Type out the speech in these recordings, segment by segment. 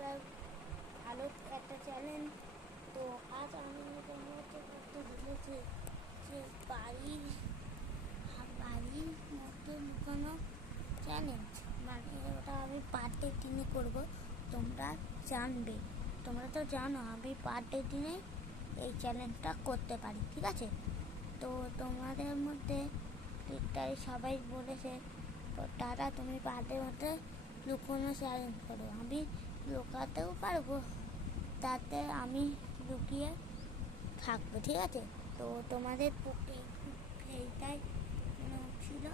একটা ভালো একটা চ্যালেঞ্জ। তো আজ আমি তোমার হচ্ছে করতে বলেছি যে বাড়ির মধ্যে লুকানো চ্যালেঞ্জ, মানে ওটা আমি পার ডে দিনে করবো। তোমরা জানবে, তোমরা তো জানো আমি পার ডে দিনে এই চ্যালেঞ্জটা করতে পারি, ঠিক আছে? তো তোমাদের মধ্যে তাই সবাই বলেছে দাদা তুমি পার ডের মধ্যে লুকোনো চ্যালেঞ্জ করো। আমি লুকাতেও পারবো, তাতে আমি লুকিয়ে থাকবো, ঠিক আছে? তো তোমাদের এইটাই ছিল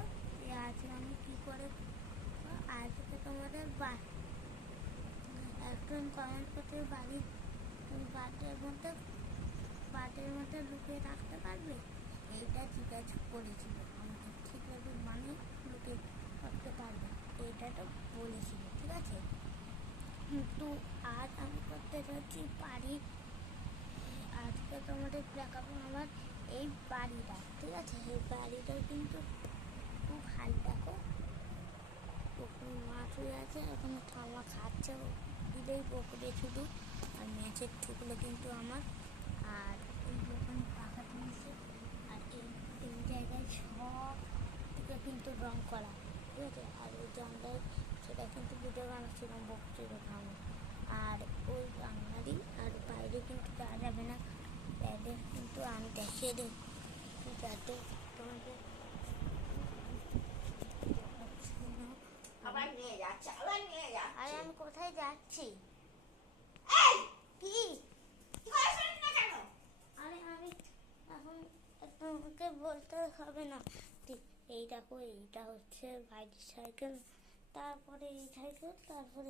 যে আজকে আমি কী করে আজকে তোমাদের একজন কমেন্ট করতে বাড়ির মধ্যে লুকিয়ে থাকতে পারবে, এইটা জিজ্ঞাসা করেছিল আমাকে। ঠিক আছে, মানে লুকিয়ে থাকতে পারবে এইটা তো বলেছিল, ঠিক আছে? কিন্তু আজ আমি করতে যাচ্ছি আজকে তোমাদের দেখাবো আমার এই বাড়িটা, ঠিক আছে? এই বাড়িটা কিন্তু খুব হাল দেখো, পুকুর মাছ হয়ে আছে, ওখানে থামা খাচ্ছে, দিলেই বকবে শুধু। আর ম্যাচের ঠুকলো কিন্তু আমার। আর এই ওখানে পাখা তুলছে, আর এই জায়গায় সব দিকে কিন্তু রং করা, ঠিক আছে? আর ওই জানলায় সেটা কিন্তু ভিডিও বানাচ্ছিলাম, বকছিল ওখানে। আর ওই বাংলারই আর বাইরে কিন্তু যাওয়া যাবে না, বাইরে কিন্তু আমি দেখিয়ে দিই যাতে তোমাদের আরে আমি কোথায় যাচ্ছি? কি আরে আমি এখন তোমাকে বলতে হবে না। এই দেখো, এইটা হচ্ছে বাইরের সাইকেল, তারপরে এই সাইকেল, তারপরে